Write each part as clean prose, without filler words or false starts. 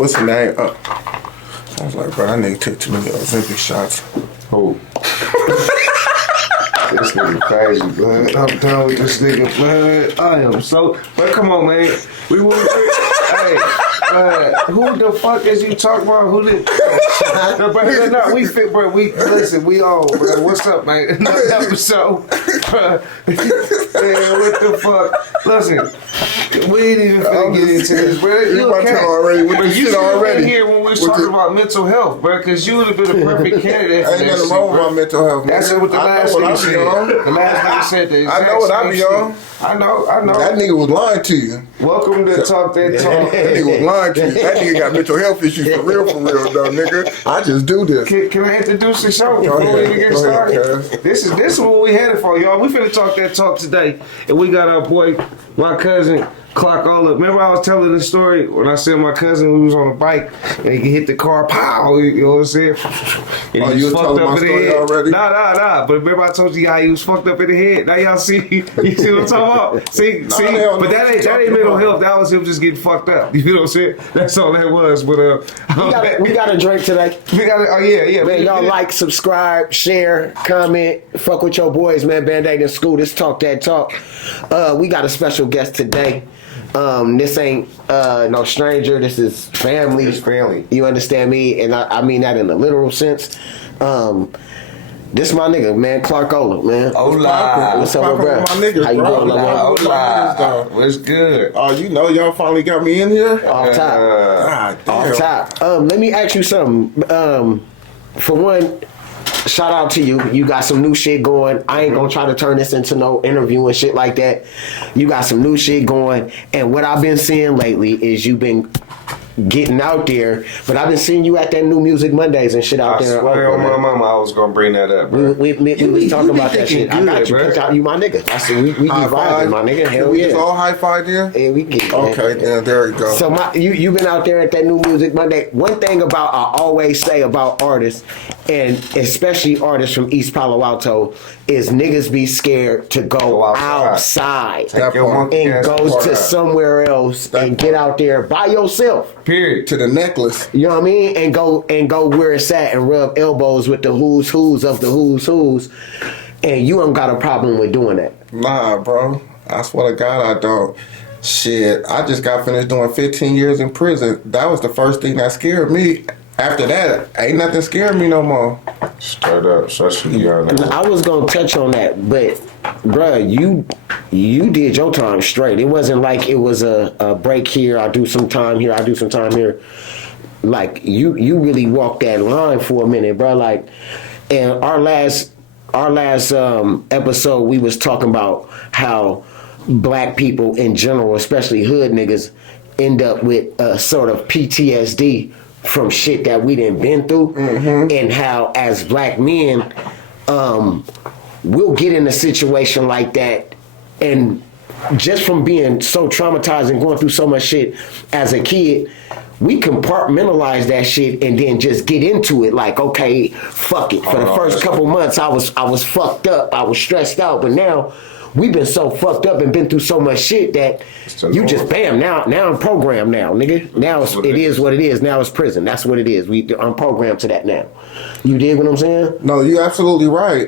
what's the name? I was like, bro, that nigga took too many Ozempic shots. Oh. This nigga crazy, blood. I'm done with this nigga, blood. I am so. But come on, man. We will. Hey, who the fuck is you talking about? Who did? No, we fit, bro. We listen. We all, bro. What's up, man? Another episode, bro. Man, what the fuck? Listen, we ain't even finna get into this, bro. You okay? Already with this shit already. Here when we was talking about mental health, bro, because you would have been a perfect candidate. Ain't nothing wrong with my mental health. That's what the last nigga said. The last nigga said that. I know what I be on. I know. That nigga was lying to you. Welcome to Talk That Talk. That nigga was lying to you. That nigga got mental health issues for real, though, nigga. I just do this. Can I introduce the show before we even get started? This is what we headed for, y'all. We finna talk that talk today, and we got our boy, my cousin, Clark-Ola. Remember I was telling the story when I said my cousin we was on a bike and he hit the car, pow, you know what I'm saying? And you was telling my story already? Nah. But remember I told you how he was fucked up in the head. Now y'all see, you see what I'm talking about? See, but that ain't mental health. That was him just getting fucked up. You know what I'm saying? That's all that was. But we got a drink today. We got yeah. Man, y'all like, subscribe, share, comment, fuck with your boys, man. Bandaide and Scoot. This Talk That Talk. We got a special guest today. This ain't no stranger. This is family. It's family. You understand me? And I mean that in a literal sense. This my nigga, man, Clark-Ola, man. Hola. What's up, bro? My niggas, how you bro? doing, Hola. What's good? Oh, you know y'all finally got me in here? Off top. God damn. Off top. Let me ask you something. For one, shout out to you. You got some new shit going. I ain't gonna try to turn this into no interview and shit like that. You got some new shit going. And what I've been seeing lately is you've been getting out there, but I've been seeing you at that New Music Mondays and shit out there. I swear on my mama, I was gonna bring that up, bro. We was talking about that shit. I got you. You my nigga. We be vibing, my nigga. Hell we yeah. just all high five there? Yeah, we get it. Okay, then there you go. So you been out there at that New Music Monday. One thing about I always say about artists, and especially artists from East Palo Alto, is niggas be scared to go outside and go to somewhere else and get out there by yourself. Period. To the necklace. You know what I mean? And go where it's at and rub elbows with the who's of the who's. And you don't got a problem with doing that. Nah, bro. I swear to God, I don't. Shit, I just got finished doing 15 years in prison. That was the first thing that scared me. After that, ain't nothing scared me no more. Straight up, I was gonna touch on that, but bruh, you did your time straight. It wasn't like it was a break here, I do some time here, I do some time here. Like you really walked that line for a minute, bruh. Like, and our last episode, we was talking about how black people in general, especially hood niggas, end up with a sort of PTSD from shit that we done been through, and how as black men, we'll get in a situation like that, and just from being so traumatized and going through so much shit as a kid, we compartmentalize that shit and then just get into it like, okay, fuck it. For the first couple months, I was fucked up, I was stressed out, but now we've been so fucked up and been through so much shit that you just bam, now I'm programmed now, nigga. Now it is what it is. Now it's prison. That's what it is. I'm programmed to that now. You dig what I'm saying? No, you're absolutely right.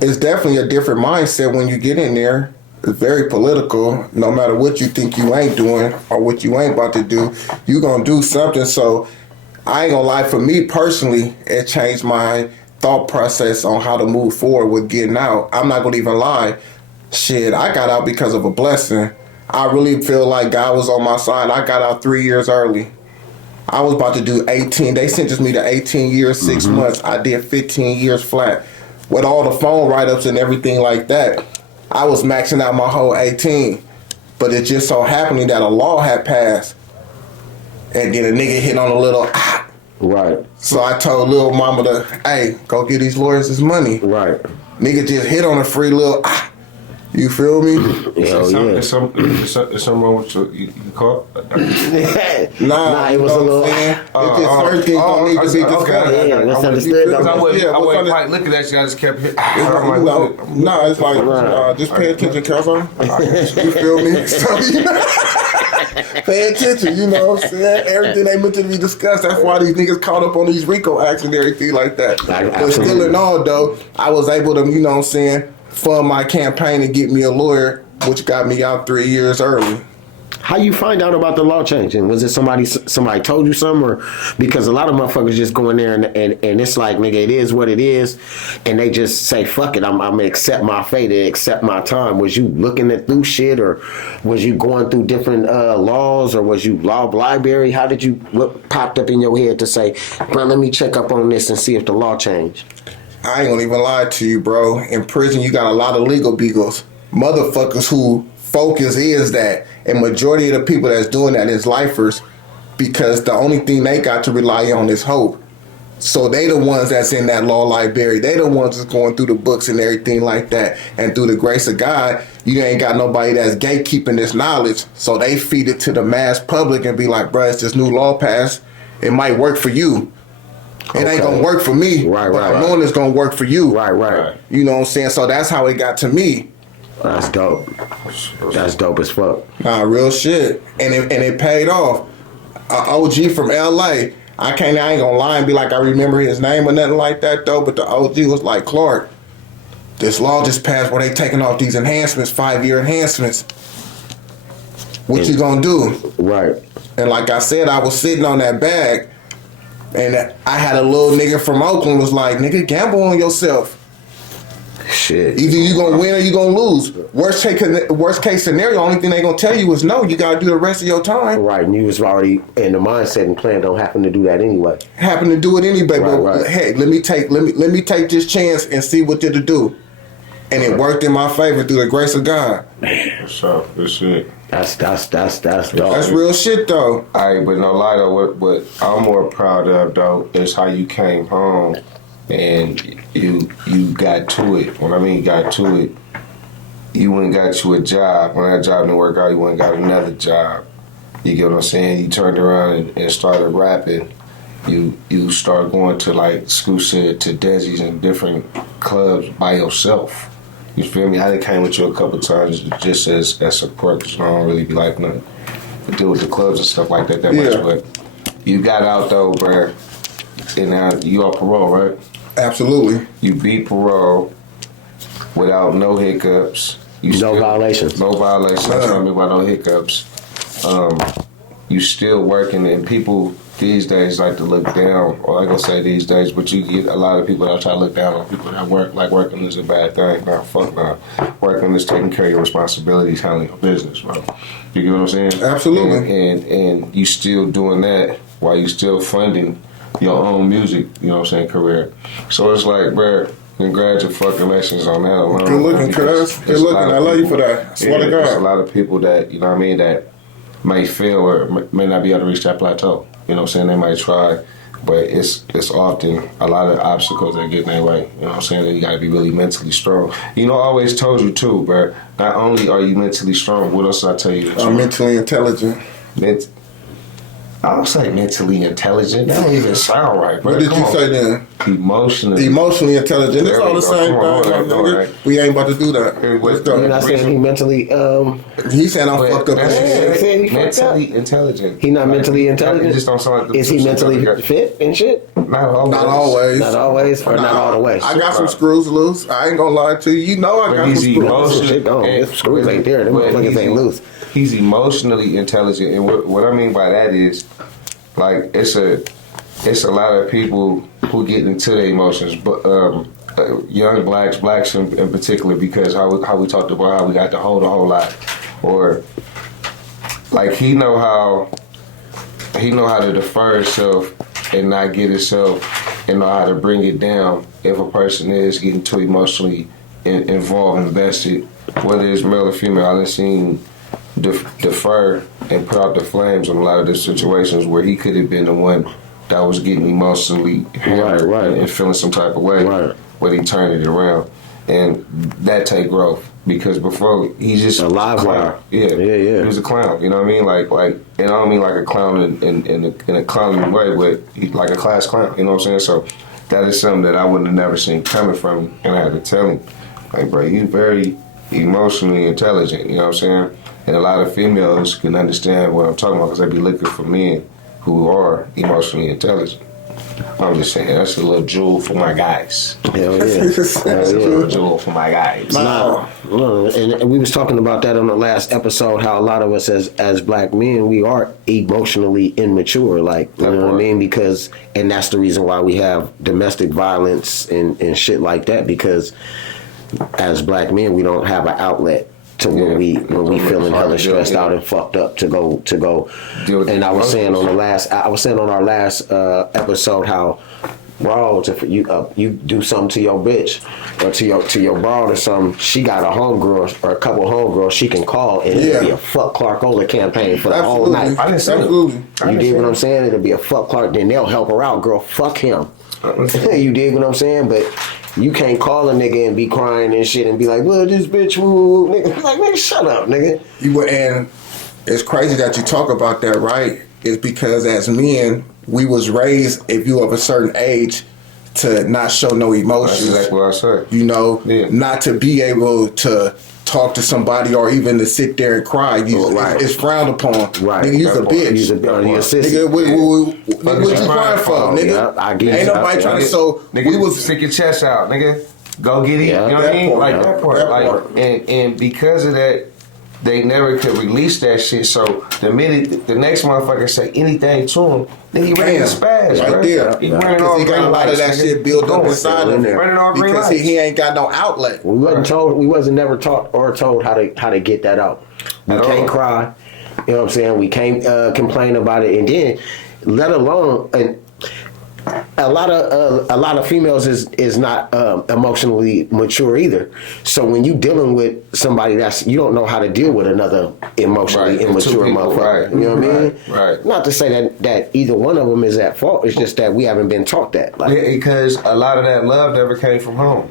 It's definitely a different mindset when you get in there. It's very political. No matter what you think you ain't doing or what you ain't about to do, you gonna do something. So I ain't gonna lie, for me personally, it changed my thought process on how to move forward with getting out. I'm not gonna even lie. Shit, I got out because of a blessing. I really feel like God was on my side. I got out 3 years early. I was about to do 18. They sentenced me to 18 years, 6 months. I did 15 years flat. With all the phone write-ups and everything like that, I was maxing out my whole 18. But it just so happened that a law had passed. And then a nigga hit on a little Right. So I told Lil Mama to, hey, go get these lawyers this money. Right. Nigga just hit on a free little, You feel me? Hell yeah. Is something wrong with you call? Nah, it was a little. It's just certain things don't need to be discussed. Yeah, that's understood. I wasn't what's quite looking at you. I just kept hitting. Nah, it's like just pay attention, cousin. You feel me? So, pay attention. You know what I'm saying? Everything ain't meant to be discussed. That's why these niggas caught up on these RICO acts and everything like that. But still in all, though, I was able to, you know what I'm saying, fund my campaign and get me a lawyer, which got me out 3 years early. How you find out about the law changing? Was it somebody told you something, or because a lot of motherfuckers just go in there and it's like, nigga, it is what it is, and they just say fuck it, I'm gonna accept my fate and accept my time. Was you looking at through shit, or was you going through different laws, or was you law library? How did you what popped up in your head to say, bro, let me check up on this and see if the law changed? I ain't gonna even lie to you, bro. In prison, you got a lot of legal beagles, motherfuckers who focus is that, and majority of the people that's doing that is lifers, because the only thing they got to rely on is hope. So they the ones that's in that law library. They the ones that's going through the books and everything like that. And through the grace of God, you ain't got nobody that's gatekeeping this knowledge. So they feed it to the mass public and be like, bruh, it's this new law passed. It might work for you. It ain't gonna work for me. Right. I'm knowing it's gonna work for you. Right. You know what I'm saying? So that's how it got to me. That's dope. That's dope as fuck. Nah, real shit. And it paid off. OG from LA. I ain't gonna lie and be like I remember his name or nothing like that though, but the OG was like, Clark, this law just passed where they taking off these enhancements, 5-year enhancements. What you gonna do? Right. And like I said, I was sitting on that bag, and I had a little nigga from Oakland was like, nigga, gamble on yourself. Shit. Either you gonna win or you gonna lose. Worst case scenario, only thing they gonna tell you is no. You gotta do the rest of your time. Right, and you was already in the mindset and plan don't happen to do that anyway. Happen to do it anyway, but Right. hey, let me take this chance and see what it'll do. And it worked in my favor through the grace of God. What's up? Good shit. That's dope. That's real shit though. Alright, but no lie though, what I'm more proud of though is how you came home and you got to it. When I mean got to it, you went and got you a job. When that job didn't work out, you went and got another job. You get what I'm saying? You turned around and started rapping. You start going to, like Scoot said, to Desi's and different clubs by yourself. You feel me? I done came with you a couple times just as support, because I don't really be like nothing to do with the clubs and stuff like that much. But you got out though, bruh, and now you on parole, right? Absolutely. You beat parole without no hiccups. No violations. No violations. That's what I mean by no hiccups. You still working, and people these days like to look down, or I can say these days, but you get a lot of people that try to look down on people that work, like working is a bad thing. Nah, fuck nah. Working is taking care of your responsibilities, handling your business, bro. You get what I'm saying? Absolutely. And you still doing that while you still funding your own music, you know what I'm saying, career. So it's like, bro, congratulations on that alone. Good looking, cuz. Good looking. I love you for that. I swear to God. There's a lot of people that, you know what I mean, that may fail or may not be able to reach that plateau. You know what I'm saying? They might try, but it's often a lot of obstacles that get in their way. You know what I'm saying? You got to be really mentally strong. You know, I always told you too, bro. Not only are you mentally strong, what else did I tell you? I'm mentally intelligent. I don't say mentally intelligent. That don't even sound right, bro. What did you say then? Emotionally intelligent. It's all the same thing. Right? We ain't about to do that. Let's go. You're not saying he mentally. He said I'm fucked up. Mentally intelligent. He not mentally intelligent. It just don't sound like Is he mentally fit and shit? Not always. Not always. Not always, or not all the way. I got some screws loose. I ain't gonna lie to you. You know I got some screws. Shit don't. If screws ain't there, them motherfuckers ain't loose. He's emotionally intelligent, and what I mean by that is, like, it's a lot of people who get into their emotions, but young blacks in particular, because how we talked about how we got to hold a whole lot, or like he know how to defer himself and not get himself, and know how to bring it down if a person is getting too emotionally involved, invested, whether it's male or female. I've seen defer and put out the flames on a lot of the situations where he could have been the one that was getting emotionally hammered and feeling some type of way, but he turned it around, and that take growth. Because before he's just A live clown. wire. Yeah, Yeah. He was a clown. You know what I mean? Like, and I don't mean like a clown in a clowning way, but he's like a class clown. You know what I'm saying? So that is something that I would have never seen coming from him, and I had to tell him, like, bro, you very emotionally intelligent. You know what I'm saying? And a lot of females can understand what I'm talking about because they be looking for men who are emotionally intelligent. I'm just saying, that's a little jewel for my guys. Hell yeah. That's a little jewel for my guys. No, and we was talking about that on the last episode. How a lot of us, as black men, we are emotionally immature. Like, you know what I mean? Because, and that's the reason why we have domestic violence and shit like that. Because as black men, we don't have an outlet to when we feeling hella stressed out and fucked up to go. And I was saying on our last episode how, bro, if you do something to your bitch or to your broad or something, she got a homegirl or a couple homegirls she can call, and it'll be a fuck Clark-Ola campaign for the whole night. Absolutely. You dig what I'm saying? It'll be a fuck Clark, then they'll help her out, girl. Fuck him. You dig what I'm saying? But you can't call a nigga and be crying and shit and be like, well, this bitch, woo, nigga. Like, nigga, shut up, nigga. And it's crazy that you talk about that, right? It's because as men, we was raised, if you of a certain age, to not show no emotions. That's exactly what I said. You know, not to be able to talk to somebody or even to sit there and cry. It's frowned upon. Right. Nigga, you's a bitch. You's a nigga, what you crying for, nigga? Yeah, I get Ain't it. nobody trying to. So nigga, we was stick your chest out, nigga. Go get it. Yeah, you know what I mean? part, Like yeah. that part. That Like, part. and because of that, they never could release that shit. So the minute the next motherfucker say anything to him, then he ready to spaz, right bro. there. He running all Because he got a lot of that shit built up inside of him. Running all green Because lights. he ain't got no outlet. We wasn't never taught or told how to get that out. We At can't all. cry. You know what I'm saying? We can't complain about it, and then let alone a lot of females is not emotionally mature either. So when you dealing with somebody you don't know how to deal with another emotionally Right, immature two people, motherfucker. right. You know what I mean? Right. Not to say that either one of them is at fault. It's just that we haven't been taught that. Like, Yeah, because a lot of that love never came from home.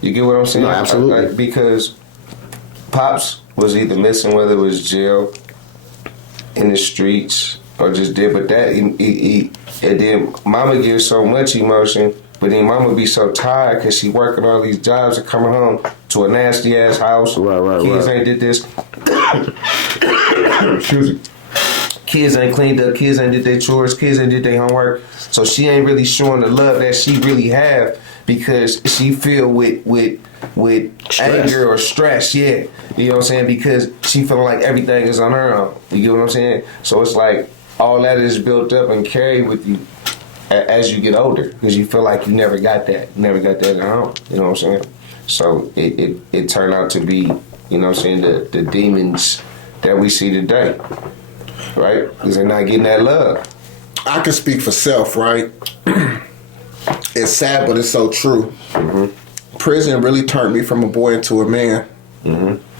You get what I'm saying? No, absolutely. Like, because Pops was either missing, whether it was jail, in the streets, or just did. But that he and then Mama gives so much emotion, but then Mama be so tired because she working all these jobs and coming home to a nasty ass house. Right, Kids right. ain't did this. Excuse me. Kids ain't cleaned up. Kids ain't did their chores. Kids ain't did their homework. So she ain't really showing the love that she really have because she feel with Stress. anger or stress. Yeah, you know what I'm saying? Because she feeling like everything is on her own. You get what I'm saying? So it's like all that is built up and carried with you as you get older because you feel like you never got that. You never got that at home. You know what I'm saying? So it turned out to be, you know what I'm saying, the demons that we see today. Right? Because they're not getting that love. I can speak for self, right? It's sad, but it's so true. Mm-hmm. Prison really turned me from a boy into a man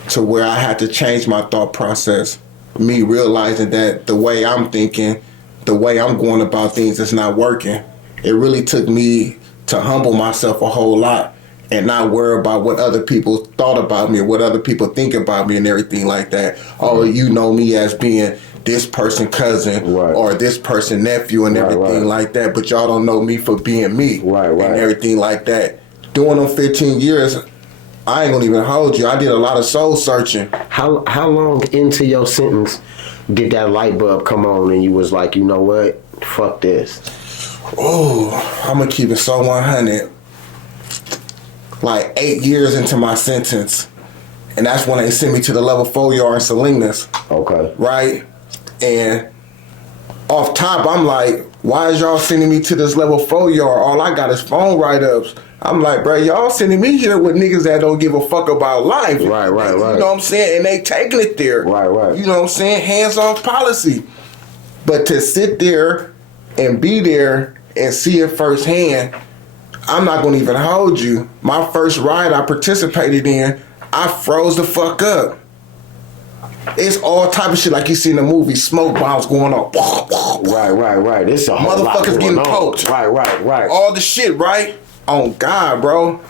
to where I had to change my thought process. Me realizing that the way I'm thinking, the way I'm going about things is not working. It really took me to humble myself a whole lot and not worry about what other people thought about me or what other people think about me and everything like that. Oh, you know me as being this person cousin or this person nephew and everything like that, but y'all don't know me for being me and everything like that. Doing them 15 years, I ain't gonna even hold you. I did a lot of soul searching. How long into your sentence did that light bulb come on and you was like, you know what, fuck this? Oh, I'm gonna keep it so 100. Like 8 years into my sentence, and that's when they sent me to the level 4 yard in Salinas. Okay. Right? And off top, I'm like, why is y'all sending me to this level 4 yard? All I got is phone write-ups. I'm like, bro, y'all sending me here with niggas that don't give a fuck about life. Right. You know what I'm saying? And they taking it there. Right. You know what I'm saying? Hands-off policy. But to sit there and be there and see it firsthand, I'm not going to even hold you. My first ride I participated in, I froze the fuck up. It's all type of shit like you see in the movie, smoke bombs going off. Right. It's a whole lot Motherfuckers going getting on. poked. Right. All the shit, right? On God, bro.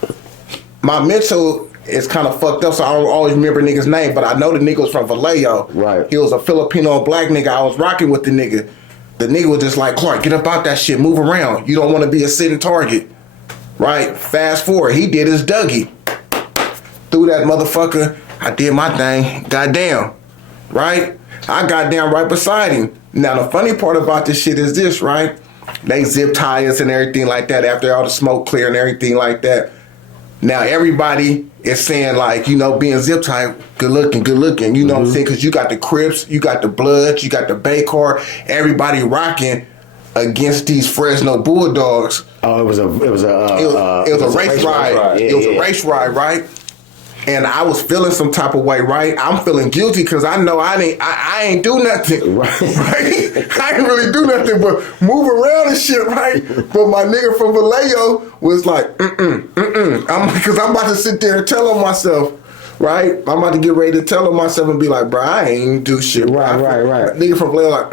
My mental it's kind of fucked up, so I don't always remember nigga's name, but I know the nigga was from Vallejo. Right. He was a Filipino black nigga. I was rocking with the nigga. The nigga was just like, Clark, get up out that shit, move around. You don't want to be a sitting target. Right? Fast forward, he did his Dougie. Threw that motherfucker, I did my thing, goddamn. Right? I got down right beside him. Now, the funny part about this shit is this, right? They zip tie us and everything like that after all the smoke clear and everything like that. Now, everybody is saying, like, you know, being zip tied, good looking, you know what I'm saying? Because you got the Crips, you got the Bloods, you got the Bay Car, everybody rocking against these Fresno Bulldogs. Oh, it was a race ride. It was a race ride, right? And I was feeling some type of way, right? I'm feeling guilty because I know I ain't do nothing, right? I ain't really do nothing but move around and shit, right? But my nigga from Vallejo was like, because I'm about to sit there and tell on myself, right? I'm about to get ready to tell on myself and be like, bro, I ain't do shit. Right. Nigga from Vallejo like,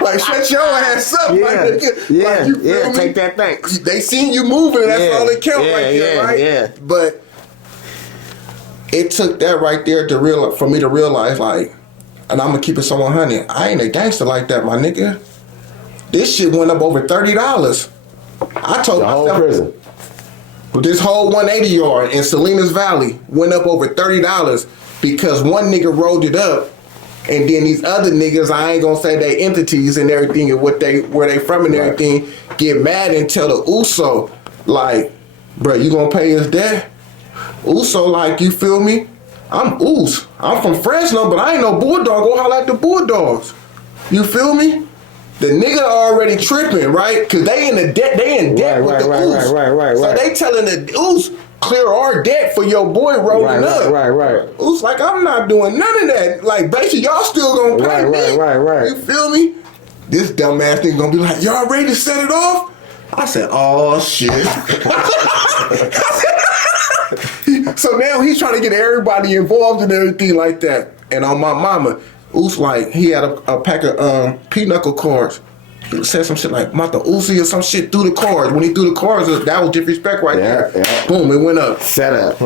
like, shut your ass up, like, nigga. Like, you feel me? Take that thanks. They seen you moving, that's all that count right there, right? Yeah. But it took that right there for me to realize, like, and I'm gonna keep it so 100. I ain't a gangster like that, my nigga. This shit went up over $30. I told The whole myself, prison. this whole 180 yard in Salinas Valley went up over $30 because one nigga rolled it up, and then these other niggas, I ain't gonna say they entities and everything and where they from and everything, get mad and tell the USO, like, bro, you gonna pay us that? USO, like, you feel me? I'm Oos. I'm from Fresno, but I ain't no Bulldog. Go holler at the Bulldogs. You feel me? The nigga already tripping, right? Cause they in debt with the Oos. Right. So they telling the Oos, clear our debt for your boy rolling up. Right. Oos like, I'm not doing none of that. Like, basically, y'all still gonna pay me. Right. You feel me? This dumbass nigga gonna be like, y'all ready to set it off? I said, oh shit. So now he's trying to get everybody involved and everything like that. And on my mama, Oos like, he had a pack of pinochle cards. He said some shit like, Mata Uzi or some shit through the cards. When he threw the cards, that was disrespect right there. Yeah. Boom, it went up. Set up.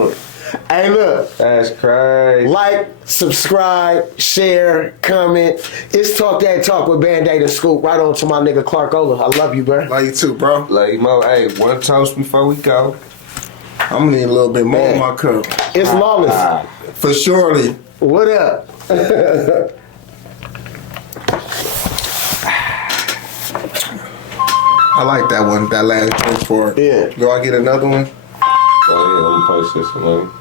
Hey, look. That's crazy. Like, subscribe, share, comment. It's Talk That Talk with Bandaide and Scoot. Right on to my nigga Clark-Ola. I love you, bro. Love you too, bro. Like, Mo, hey, one toast before we go. I'm gonna need a little bit more in my cup. It's Lawless. For surely. What up? I like that one, that last drink for it. Yeah. Do I get another one? Oh, yeah, I'm gonna post this one.